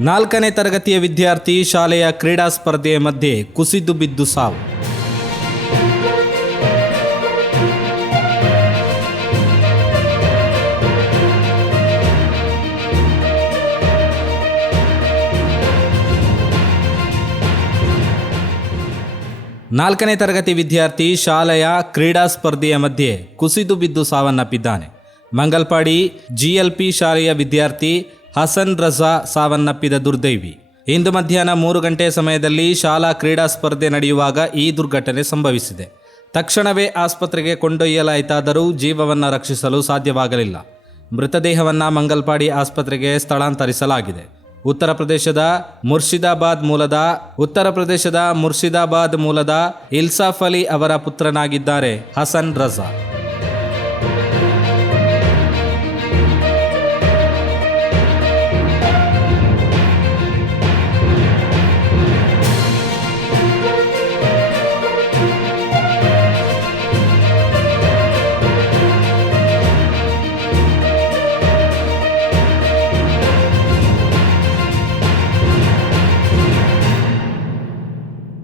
ನಾಲ್ಕನೇ ತರಗತಿಯ ವಿದ್ಯಾರ್ಥಿ ಶಾಲೆಯ ಕ್ರೀಡಾ ಸ್ಪರ್ಧೆಯ ಮಧ್ಯೆ ಕುಸಿದು ಬಿದ್ದು ಸಾವು. ನಾಲ್ಕನೇ ತರಗತಿ ವಿದ್ಯಾರ್ಥಿ ಶಾಲೆಯ ಕ್ರೀಡಾ ಸ್ಪರ್ಧೆಯ ಮಧ್ಯೆ ಕುಸಿದು ಬಿದ್ದು ಸಾವನ್ನಪ್ಪಿದ್ದಾನೆ. ಮಂಗಲ್ಪಾಡಿ ಜಿಎಲ್ಪಿ ಶಾಲೆಯ ವಿದ್ಯಾರ್ಥಿ ಹಸನ್ ರಜಾ ಸಾವನ್ನಪ್ಪಿದ ದುರ್ದೈವಿ. ಇಂದು ಮಧ್ಯಾಹ್ನ ಮೂರು ಗಂಟೆ ಸಮಯದಲ್ಲಿ ಶಾಲಾ ಕ್ರೀಡಾ ಸ್ಪರ್ಧೆ ನಡೆಯುವಾಗ ಈ ದುರ್ಘಟನೆ ಸಂಭವಿಸಿದೆ. ತಕ್ಷಣವೇ ಆಸ್ಪತ್ರೆಗೆ ಕೊಂಡೊಯ್ಯಲಾಯಿತಾದರೂ ಜೀವವನ್ನು ರಕ್ಷಿಸಲು ಸಾಧ್ಯವಾಗಲಿಲ್ಲ. ಮೃತದೇಹವನ್ನು ಮಂಗಲ್ಪಾಡಿ ಆಸ್ಪತ್ರೆಗೆ ಸ್ಥಳಾಂತರಿಸಲಾಗಿದೆ. ಉತ್ತರ ಪ್ರದೇಶದ ಮುರ್ಷಿದಾಬಾದ್ ಮೂಲದ, ಉತ್ತರ ಪ್ರದೇಶದ ಮುರ್ಷಿದಾಬಾದ್ ಮೂಲದ ಇಲ್ಸಾಫ್ ಅಲಿ ಅವರ ಪುತ್ರನಾಗಿದ್ದಾರೆ ಹಸನ್ ರಜಾ.